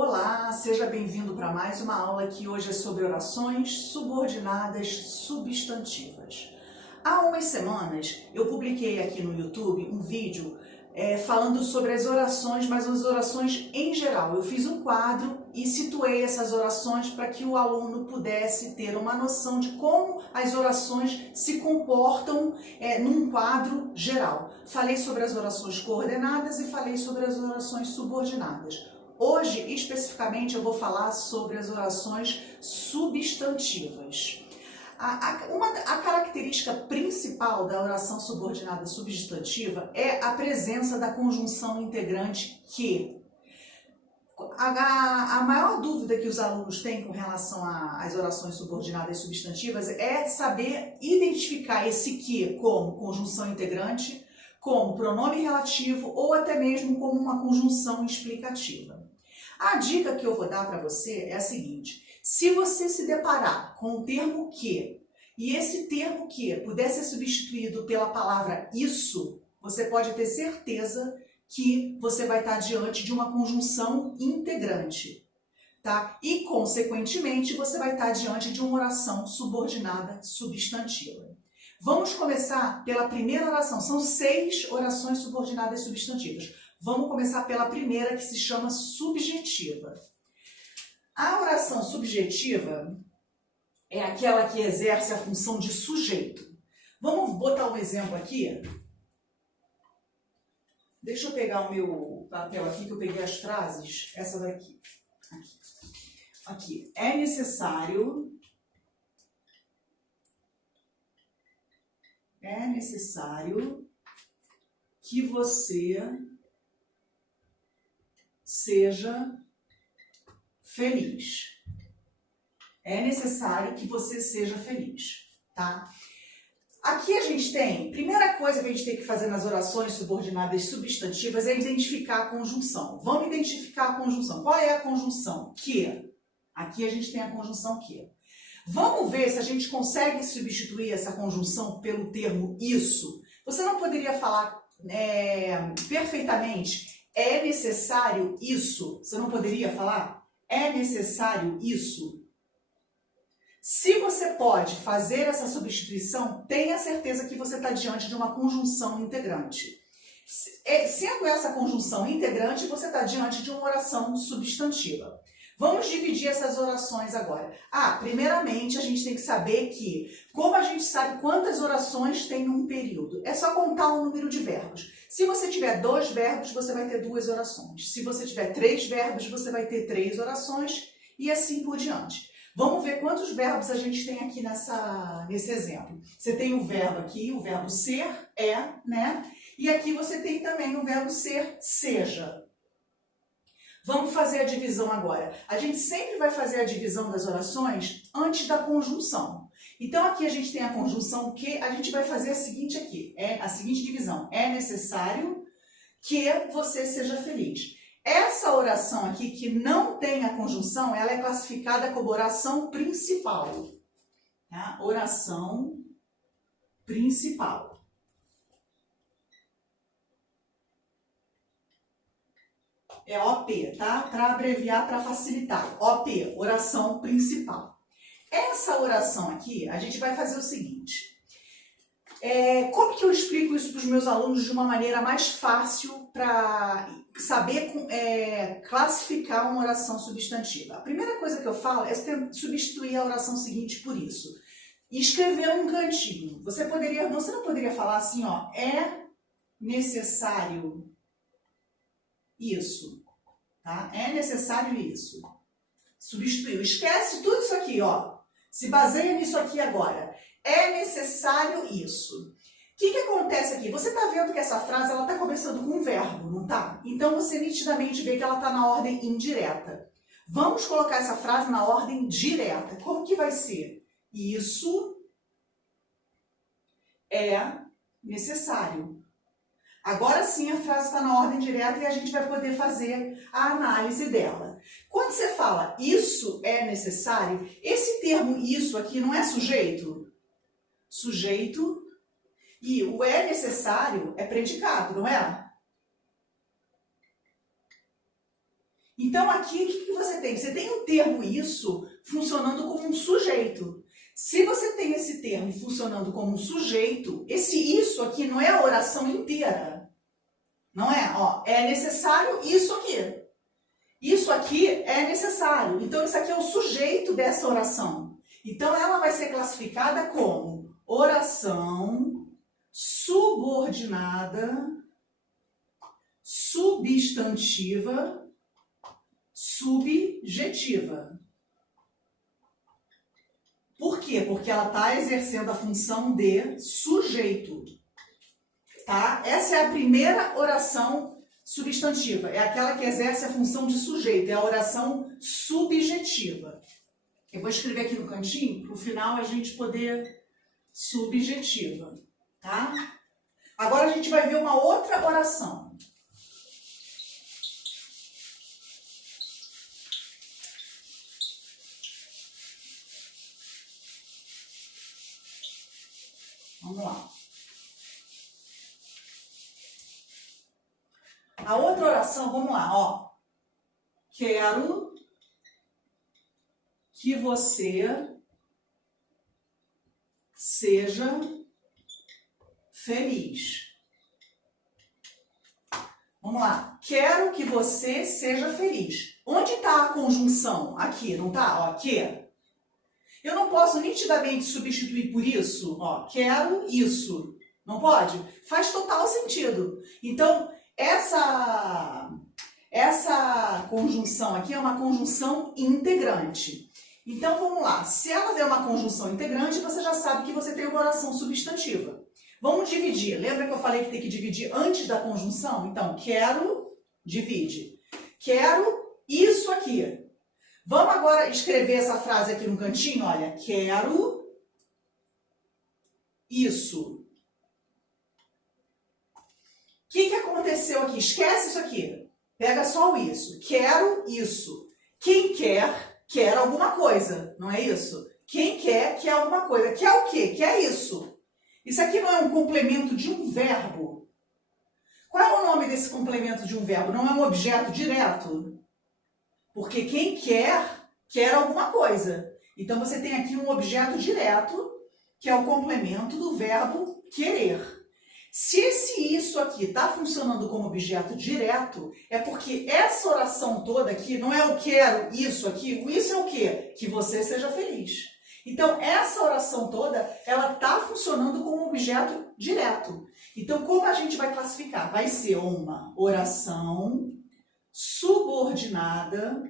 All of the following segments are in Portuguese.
Olá, seja bem-vindo para mais uma aula que hoje é sobre orações subordinadas substantivas. Há umas semanas eu publiquei aqui no YouTube um vídeo falando sobre as orações, mas as orações em geral. Eu fiz um quadro e situei essas orações para que o aluno pudesse ter uma noção de como as orações se comportam num quadro geral. Falei sobre as orações coordenadas e falei sobre as orações subordinadas. Hoje, especificamente, eu vou falar sobre as orações substantivas. A característica principal da oração subordinada substantiva é a presença da conjunção integrante que. A maior dúvida que os alunos têm com relação às orações subordinadas substantivas é saber identificar esse que como conjunção integrante, como pronome relativo ou até mesmo como uma conjunção explicativa. A dica que eu vou dar para você é a seguinte: se você se deparar com o termo que, e esse termo que puder ser substituído pela palavra isso, você pode ter certeza que você vai estar diante de uma conjunção integrante, tá? E, consequentemente, você vai estar diante de uma oração subordinada substantiva. Vamos começar pela primeira oração. São 6 orações subordinadas substantivas. Vamos começar pela primeira, que se chama subjetiva. A oração subjetiva é aquela que exerce a função de sujeito. Vamos botar um exemplo aqui? Deixa eu pegar o meu papel aqui, que eu peguei as frases. Essa daqui. Aqui. É necessário que você seja feliz. É necessário que você seja feliz, tá? Aqui a gente tem, primeira coisa que a gente tem que fazer nas orações subordinadas substantivas é identificar a conjunção. Vamos identificar a conjunção. Qual é a conjunção? Que. Aqui a gente tem a conjunção que. Vamos ver se a gente consegue substituir essa conjunção pelo termo isso. Você não poderia falar perfeitamente é necessário isso? Você não poderia falar é necessário isso? Se você pode fazer essa substituição, tenha certeza que você está diante de uma conjunção integrante. Sendo essa conjunção integrante, você está diante de uma oração substantiva. Vamos dividir essas orações agora. Primeiramente, a gente tem que saber que, como a gente sabe quantas orações tem num período, é só contar o número de verbos. Se você tiver 2 verbos, você vai ter 2 orações. Se você tiver 3 verbos, você vai ter 3 orações e assim por diante. Vamos ver quantos verbos a gente tem aqui nesse exemplo. Você tem o verbo aqui, o verbo ser, né? E aqui você tem também o verbo ser, seja. Vamos fazer a divisão agora. A gente sempre vai fazer a divisão das orações antes da conjunção. Então aqui a gente tem a conjunção que, a gente vai fazer a seguinte aqui, a seguinte divisão. É necessário que você seja feliz. Essa oração aqui que não tem a conjunção, ela é classificada como oração principal. Tá? Oração principal. É OP, tá? Para abreviar, para facilitar. OP, oração principal. Essa oração aqui, a gente vai fazer o seguinte. Como que eu explico isso para os meus alunos de uma maneira mais fácil para saber classificar uma oração substantiva? A primeira coisa que eu falo é substituir a oração seguinte por isso. E escrever um cantinho. Você não poderia falar assim, ó, é necessário isso, tá? É necessário isso. Substituiu. Esquece tudo isso aqui, ó. Se baseia nisso aqui agora. É necessário isso. O que acontece aqui? Você está vendo que essa frase ela está começando com um verbo, não tá? Então você nitidamente vê que ela está na ordem indireta. Vamos colocar essa frase na ordem direta. Como que vai ser? Isso é necessário. Agora sim a frase está na ordem direta e a gente vai poder fazer a análise dela. Quando você fala isso é necessário, esse termo isso aqui não é sujeito? Sujeito e o é necessário é predicado, não é? Então aqui, o que você tem? Você tem o termo isso funcionando como um sujeito. Se você tem esse termo funcionando como um sujeito, esse isso aqui não é a oração inteira. Não é? Ó, é necessário isso aqui. Isso aqui é necessário. Então, isso aqui é o sujeito dessa oração. Então, ela vai ser classificada como oração subordinada, substantiva, subjetiva. Por quê? Porque ela está exercendo a função de sujeito. Tá? Essa é a primeira oração substantiva. É aquela que exerce a função de sujeito. É a oração subjetiva. Eu vou escrever aqui no cantinho, para o final a gente poder... Subjetiva. Tá? Agora a gente vai ver uma outra oração. Vamos lá. A outra oração, vamos lá, ó. Quero que você seja feliz. Vamos lá. Quero que você seja feliz. Onde está a conjunção? Aqui, não está? Ó, que. Eu não posso nitidamente substituir por isso. Ó, quero isso. Não pode? Faz total sentido. Então, essa conjunção aqui é uma conjunção integrante. Então, vamos lá. Se ela é uma conjunção integrante, você já sabe que você tem uma oração substantiva. Vamos dividir. Lembra que eu falei que tem que dividir antes da conjunção? Então, quero, divide. Quero isso aqui. Vamos agora escrever essa frase aqui no cantinho, olha. Quero isso. O que aconteceu aqui? Esquece isso aqui. Pega só o isso. Quero isso. Quem quer alguma coisa, não é isso? Quem quer alguma coisa. Quer o quê? Quer isso. Isso aqui não é um complemento de um verbo? Qual é o nome desse complemento de um verbo? Não é um objeto direto? Porque quem quer alguma coisa. Então, você tem aqui um objeto direto, que é o complemento do verbo querer. Se esse isso aqui está funcionando como objeto direto, é porque essa oração toda aqui não é o quero isso aqui. O isso é o quê? Que você seja feliz. Então, essa oração toda, ela está funcionando como objeto direto. Então, como a gente vai classificar? Vai ser uma oração subordinada,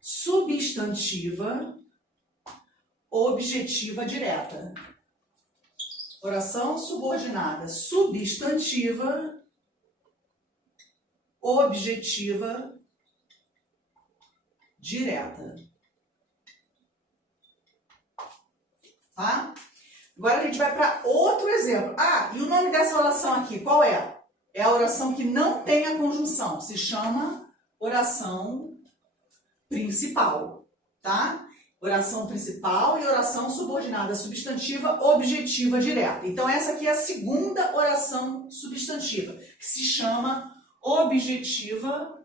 substantiva, objetiva direta. Oração subordinada, substantiva, objetiva, direta. Tá? Agora a gente vai para outro exemplo. Ah, e o nome dessa oração aqui, qual é? É a oração que não tem a conjunção. Se chama oração principal, tá? Oração principal e oração subordinada substantiva objetiva direta. Então, essa aqui é a segunda oração substantiva, que se chama objetiva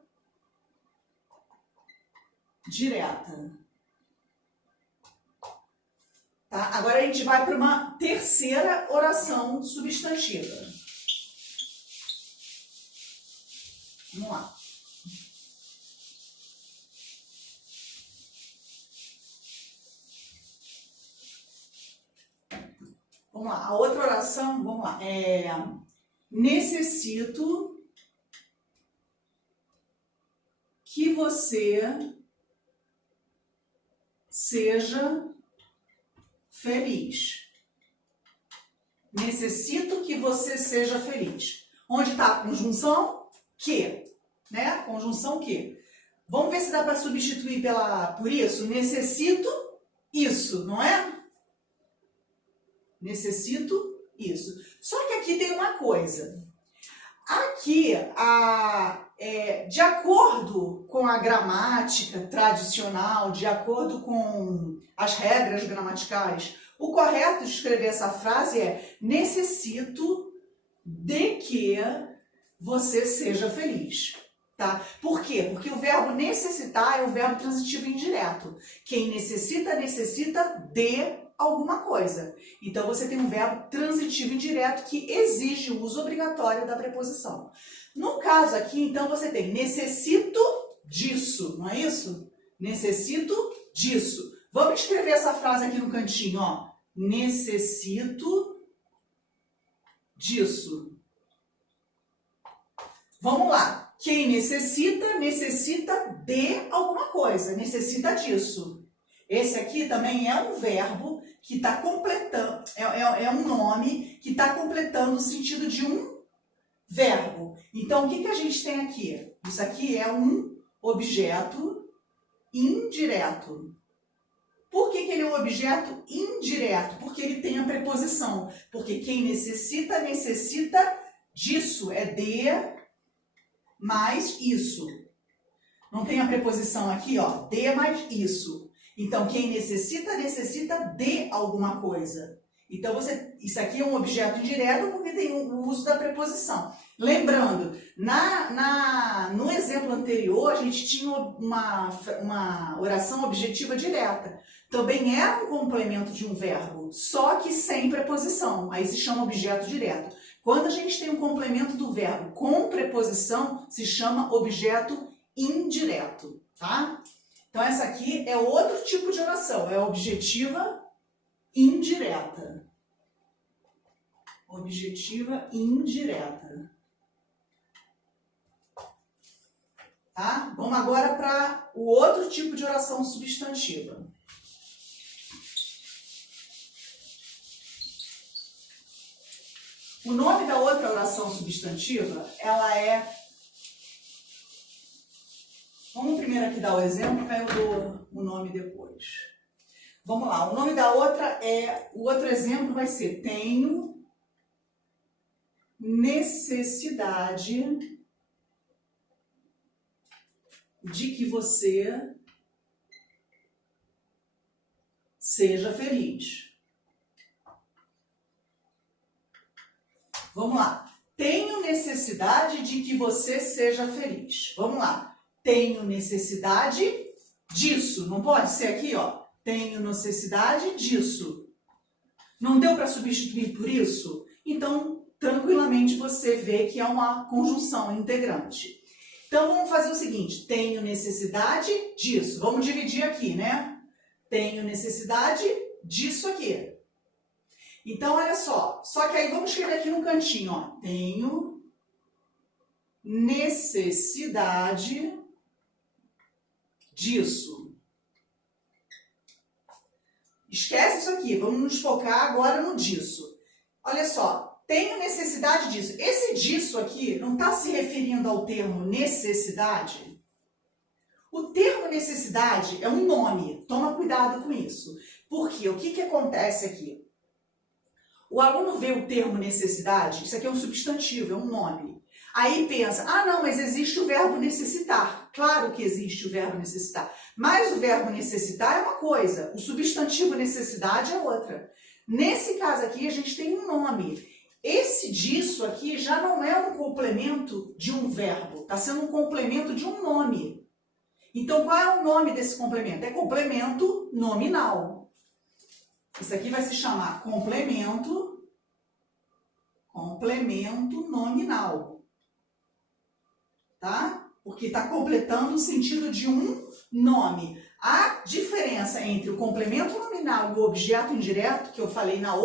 direta. Tá? Agora, a gente vai para uma terceira oração substantiva. Vamos lá. Vamos lá, a outra oração, vamos lá, necessito que você seja feliz. Necessito que você seja feliz. Onde está a conjunção? Que, né? Conjunção que. Vamos ver se dá para substituir por isso. Necessito isso, não é? Necessito isso. Só que aqui tem uma coisa. Aqui, de acordo com a gramática tradicional, de acordo com as regras gramaticais, o correto de escrever essa frase é: necessito de que você seja feliz. Tá? Por quê? Porque o verbo necessitar é o verbo transitivo indireto. Quem necessita, necessita de alguma coisa. Então, você tem um verbo transitivo indireto que exige o uso obrigatório da preposição. No caso aqui, então, você tem necessito disso, não é isso? Necessito disso. Vamos escrever essa frase aqui no cantinho, ó. Necessito disso. Vamos lá. Quem necessita, necessita de alguma coisa, necessita disso. Esse aqui também é um verbo que está completando, é um nome que está completando o sentido de um verbo. Então, o que a gente tem aqui? Isso aqui é um objeto indireto. Por que ele é um objeto indireto? Porque ele tem a preposição. Porque quem necessita, necessita disso. É de mais isso. Não tem a preposição aqui, ó, de mais isso. Então, quem necessita, necessita de alguma coisa. Então, isso aqui é um objeto indireto porque tem o uso da preposição. Lembrando, no exemplo anterior, a gente tinha uma oração objetiva direta. Também era um complemento de um verbo, só que sem preposição. Aí se chama objeto direto. Quando a gente tem um complemento do verbo com preposição, se chama objeto indireto, tá? Então, essa aqui é outro tipo de oração, é objetiva indireta. Objetiva indireta. Tá? Vamos agora para o outro tipo de oração substantiva. O nome da outra oração substantiva, ela é... Vamos primeiro aqui dar o exemplo, aí eu dou o nome depois. Vamos lá, o nome da outra é... O outro exemplo vai ser: tenho necessidade de que você seja feliz. Vamos lá. Tenho necessidade de que você seja feliz. Vamos lá. Tenho necessidade disso. Não pode ser aqui, ó. Tenho necessidade disso. Não deu para substituir por isso? Então, tranquilamente você vê que é uma conjunção integrante. Então, vamos fazer o seguinte. Tenho necessidade disso. Vamos dividir aqui, né? Tenho necessidade disso aqui. Então, olha só. Só que aí vamos escrever aqui no cantinho, ó. Tenho necessidade disso. Esquece isso aqui. Vamos nos focar agora no disso. Olha só. Tenho necessidade disso. Esse disso aqui não está se referindo ao termo necessidade? O termo necessidade é um nome. Toma cuidado com isso. Por quê? O que acontece aqui? O aluno vê o termo necessidade, isso aqui é um substantivo, é um nome. Aí pensa, ah não, mas existe o verbo necessitar. Claro que existe o verbo necessitar. Mas o verbo necessitar é uma coisa, o substantivo necessidade é outra. Nesse caso aqui a gente tem um nome. Esse disso aqui já não é um complemento de um verbo, está sendo um complemento de um nome. Então qual é o nome desse complemento? É complemento nominal. Isso aqui vai se chamar complemento nominal, tá? Porque está completando o sentido de um nome. A diferença entre o complemento nominal e o objeto indireto, que eu falei no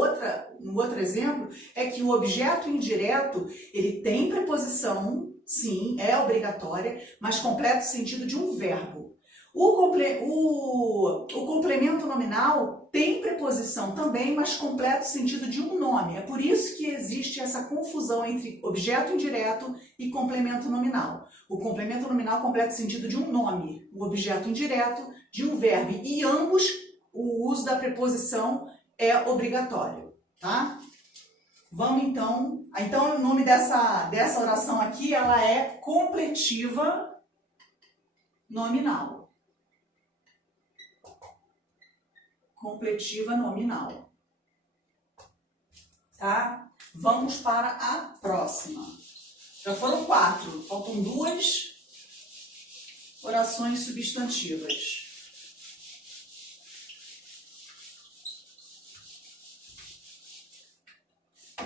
outro exemplo, é que o objeto indireto, ele tem preposição, sim, é obrigatória, mas completa o sentido de um verbo. O complemento nominal tem preposição também, mas completa o sentido de um nome. É por isso que existe essa confusão entre objeto indireto e complemento nominal. O complemento nominal completa o sentido de um nome, o objeto indireto de um verbo. E ambos, o uso da preposição é obrigatório, tá? Vamos então... Então, o nome dessa oração aqui, ela é completiva nominal. Completiva nominal. Tá? Vamos para a próxima. Já foram 4, faltam 2. orações substantivas.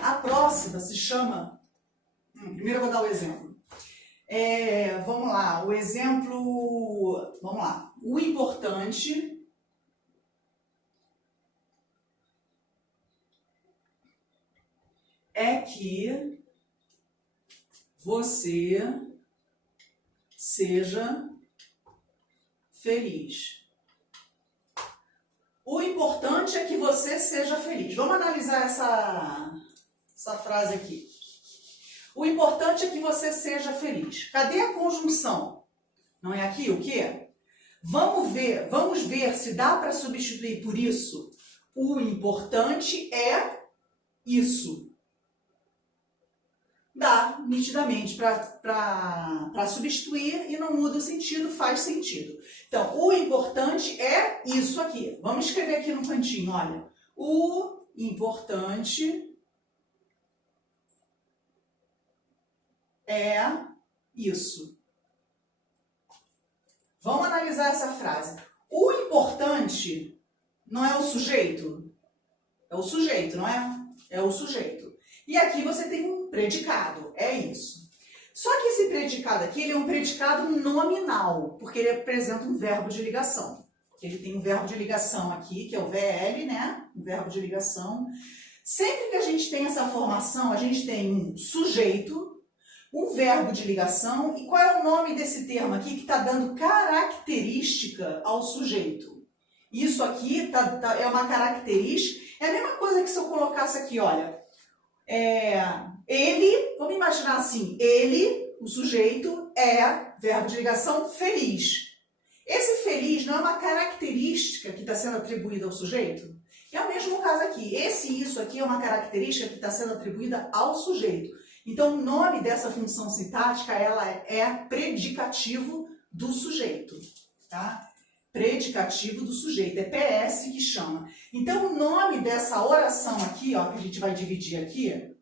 A próxima se chama... primeiro eu vou dar o exemplo. Vamos lá, o exemplo... Vamos lá. O importante é que você seja feliz. O importante é que você seja feliz. Vamos analisar essa frase aqui. O importante é que você seja feliz. Cadê a conjunção? Não é aqui o quê? Vamos ver se dá para substituir por isso. O importante é isso. Dá, nitidamente, para substituir e não muda o sentido, faz sentido. Então, o importante é isso aqui. Vamos escrever aqui no cantinho, olha. O importante é isso. Vamos analisar essa frase. O importante não é o sujeito? É o sujeito, não é? É o sujeito. E aqui você tem um predicado, é isso. Só que esse predicado aqui, ele é um predicado nominal, porque ele apresenta um verbo de ligação. Ele tem um verbo de ligação aqui, que é o VL, né? Um verbo de ligação. Sempre que a gente tem essa formação, a gente tem um sujeito, um verbo de ligação, e qual é o nome desse termo aqui que está dando característica ao sujeito? Isso aqui é uma característica, é a mesma coisa que se eu colocasse aqui, olha, ele, vamos imaginar assim, ele, o sujeito, é verbo de ligação feliz. Esse feliz não é uma característica que está sendo atribuída ao sujeito? É o mesmo caso aqui. Isso aqui é uma característica que está sendo atribuída ao sujeito. Então, o nome dessa função sintática, ela é predicativo do sujeito, tá? Predicativo do sujeito, é PS que chama. Então, o nome dessa oração aqui, ó, que a gente vai dividir aqui,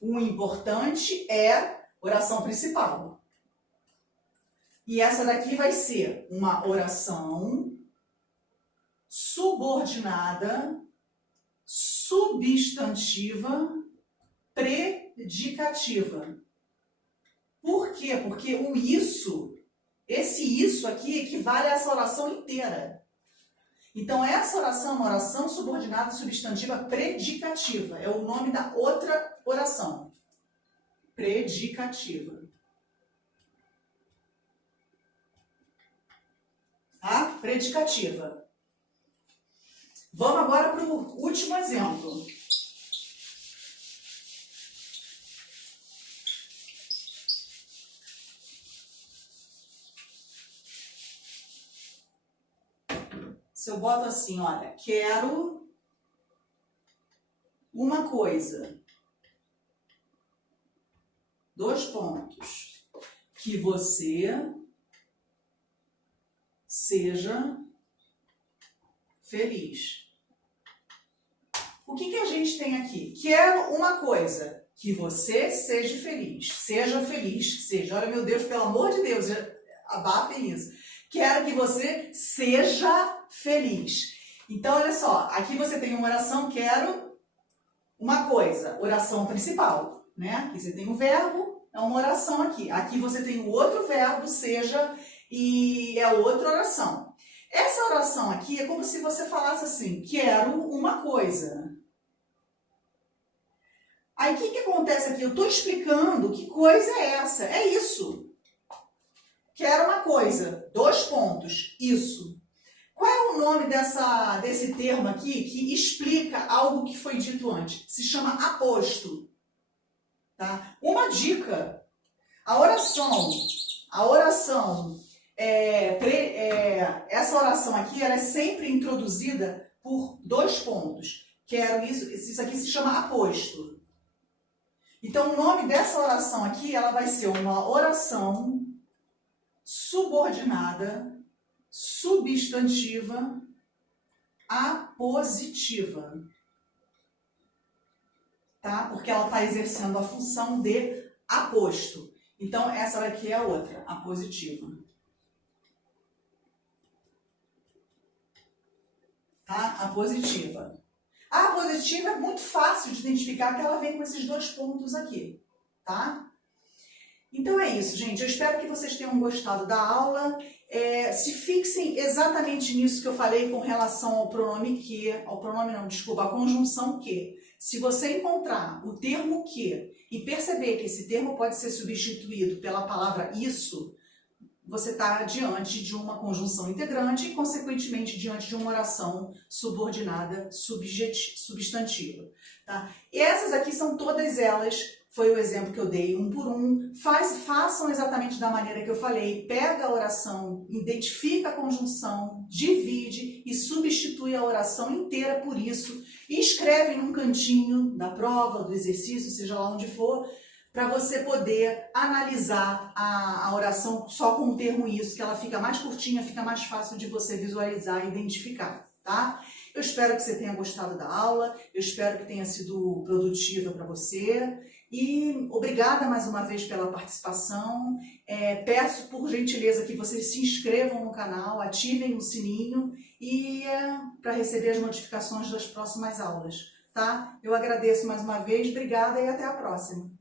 o importante é oração principal. E essa daqui vai ser uma oração subordinada, substantiva, predicativa. Por quê? Porque o isso, esse isso aqui equivale a essa oração inteira. Então, essa oração é uma oração subordinada substantiva predicativa. É o nome da outra oração. Predicativa. Tá? Predicativa. Vamos agora para o último exemplo. Se eu boto assim, olha, quero uma coisa, 2 pontos, que você seja feliz. O que a gente tem aqui? Quero uma coisa, que você seja feliz. Seja feliz, seja. Olha, meu Deus, pelo amor de Deus, abafem isso. Quero que você seja feliz. Então, olha só, aqui você tem uma oração, quero uma coisa, oração principal, né? Aqui você tem um verbo, é uma oração aqui. Aqui você tem o outro verbo, seja, e é outra oração. Essa oração aqui é como se você falasse assim, quero uma coisa. Aí, o que acontece aqui? Eu estou explicando que coisa é essa. É isso. Quero uma coisa, 2 pontos, isso. Qual é o nome desse termo aqui que explica algo que foi dito antes? Se chama aposto. Tá? Uma dica, a oração, essa oração aqui, ela é sempre introduzida por 2 pontos. Quero isso aqui se chama aposto. Então, o nome dessa oração aqui, ela vai ser uma oração subordinada, substantiva, apositiva. Tá? Porque ela está exercendo a função de aposto. Então, essa daqui é a outra, apositiva. A positiva. A positiva é muito fácil de identificar que ela vem com esses dois pontos aqui, tá? Então é isso, gente. Eu espero que vocês tenham gostado da aula. Se fixem exatamente nisso que eu falei com relação ao pronome que, a conjunção que. Se você encontrar o termo que e perceber que esse termo pode ser substituído pela palavra isso, você está diante de uma conjunção integrante e, consequentemente, diante de uma oração subordinada substantiva. Tá? E essas aqui são todas elas, foi o exemplo que eu dei, um por um. Façam exatamente da maneira que eu falei. Pega a oração, identifica a conjunção, divide e substitui a oração inteira por isso. E escreve num cantinho da prova, do exercício, seja lá onde for, para você poder analisar a oração só com o termo isso, que ela fica mais curtinha, fica mais fácil de você visualizar e identificar, tá? Eu espero que você tenha gostado da aula, eu espero que tenha sido produtiva para você e obrigada mais uma vez pela participação. Peço por gentileza que vocês se inscrevam no canal, ativem o sininho e para receber as notificações das próximas aulas, tá? Eu agradeço mais uma vez, obrigada e até a próxima.